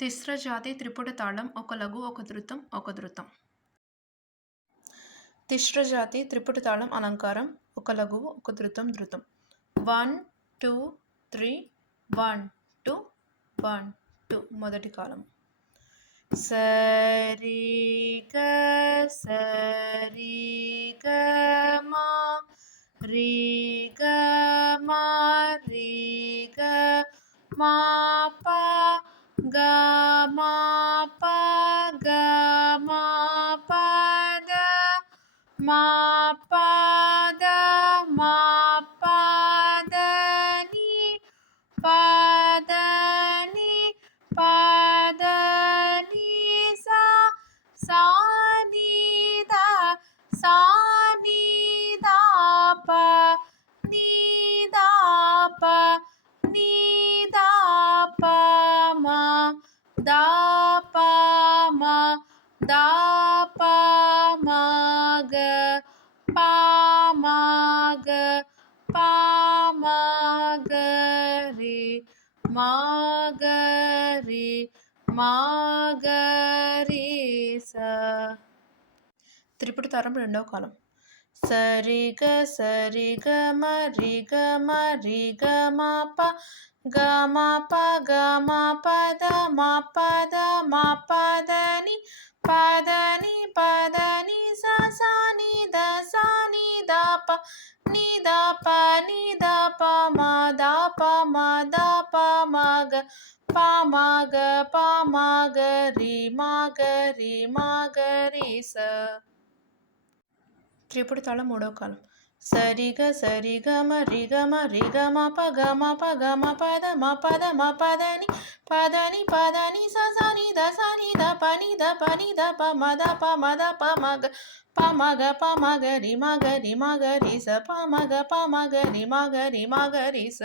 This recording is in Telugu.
తిస్ర జాతి త్రిపుట తాళం ఒక లఘు ఒక ధృతం ఒక ధృతం. తిస్ర జాతి త్రిపుట తాళం అలంకారం ఒక లఘువు ఒక ధృతం ధృతం. 1 2 3 1 2 1 2 మొదటి కాలం. సరి గ సరి గ మా రి గ మా రి గ మా ప గ మా ప గ మా ప ద మా ప ద మా ప ద ని ప ద ని ప ద ని సా సా ని ద సా ని ద ప ని ద ప ని ద ప మా ద ప మా ద ప మా గ ప మా గ ప మా గ రి మా గ రి మా గ రి స. త్రిపుట తాళం రెండవ కాలం. సరి గ మ రి గ మ రి గ మ ప గ మ ప గ మ ప ద మ ప ద మ ప ద ని ప ద ని ప ద ని సా సా ని ద సా ని ద ప ని ద ప ని ద ప మా ద ప మా ద ప మా గ ప మా గ ప మా గ రి మా గ రి మా గ రి స. త్రిపుట తాళం మూడవ కాలం. సరి గ మ రి గ మ రి గ మ ప గ మ ప గ మ ప ద మ ప ద మ ప ద ని ప ద ని ప ద ని సా సా ని ద ప ని ద ప ని ద ప మ ద ప మ ద ప మ గ ప మ గ ప మ గ రి మా గ రి మా గ రి స ప మ గ ప మ గ రి మా గ రి మా గ రి స.